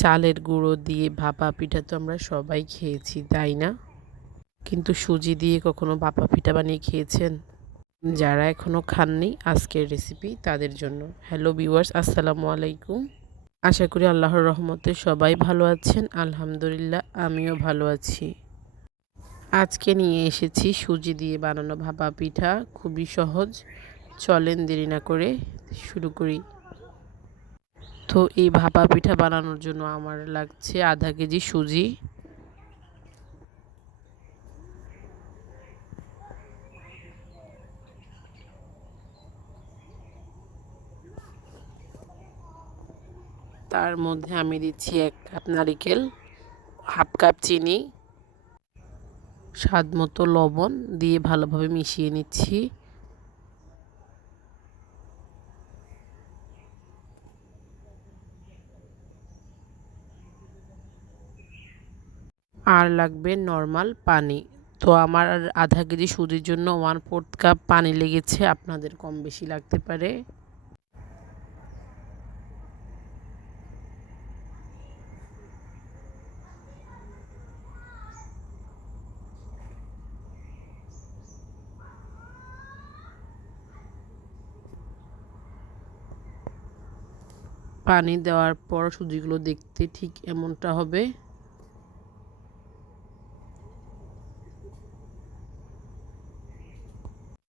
চালের গুঁড়ো দিয়ে ভাপা পিঠা তো আমরা সবাই খেয়েছি, তাই না? কিন্তু সুজি দিয়ে কখনো ভাপা পিঠা বানিয়ে খেয়েছেন? যারা এখনো খাননি, আজকের রেসিপি তাদের জন্য। হ্যালো ভিউয়ার্স, আসসালামু আলাইকুম। আশা করি আল্লাহর রহমতে সবাই ভালো আছেন। আলহামদুলিল্লাহ, আমিও ভালো আছি। আজকে নিয়ে এসেছি সুজি দিয়ে বানানো ভাপা পিঠা। খুবই সহজ, চলেন দেরি না করে শুরু করি। তো এই ভাপা পিঠা বানানোর জন্য আমার লাগছে আধা কেজি সুজি, তার মধ্যে আমি দিচ্ছি 1 কাপ নারিকেল, হাফ কাপ চিনি, স্বাদ মতো লবণ দিয়ে ভালোভাবে মিশিয়ে নিচ্ছি। আর লাগবে নর্মাল পানি। তো আমার আধা কেজি সুজির জন্য 1/4 কাপ পানি লেগেছে, আপনাদের কম বেশি লাগতে পারে। পানি দেওয়ার পর সুজিগুলো দেখতে ঠিক এমনটা হবে।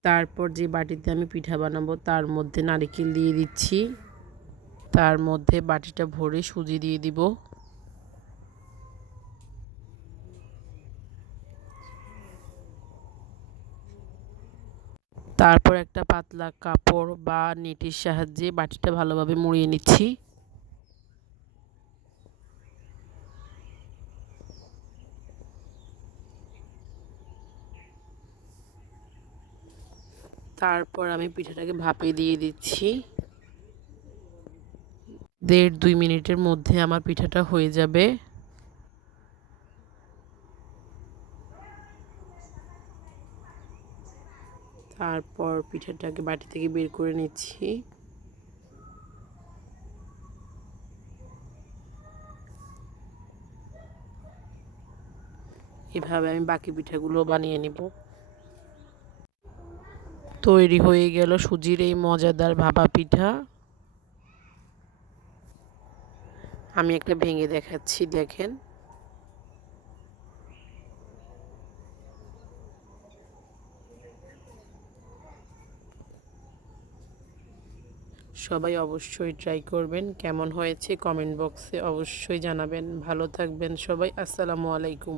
তারপর যে বাটিতে আমি পিঠা বানাবো তার মধ্যে নারিকেল দিয়ে দিচ্ছি, তার মধ্যে বাটিটা ভরে সুজি দিয়ে দিব। তারপর একটা পাতলা কাপড় বা নেটের সাহায্যে বাটিটা ভালোভাবে মুড়িয়ে নিচ্ছি। তারপর আমি পিঠাটাকে ভাপে দিয়ে দিচ্ছি। 1.5-2 মিনিটের মধ্যে আমার পিঠাটা হয়ে যাবে। তারপর পিঠাটাকে বাটি থেকে বের করে নিচ্ছি। এভাবে আমি বাকি পিঠাগুলো বানিয়ে নিব। তৈরি হয়ে গেল সুজির এই মজাদার ভাপা পিঠা। আমি একটা ভেঙে দেখাচ্ছি, দেখেন। সবাই অবশ্যই ট্রাই করবেন। কেমন হয়েছে কমেন্ট বক্সে অবশ্যই জানাবেন। ভালো থাকবেন সবাই। আসসালামু আলাইকুম।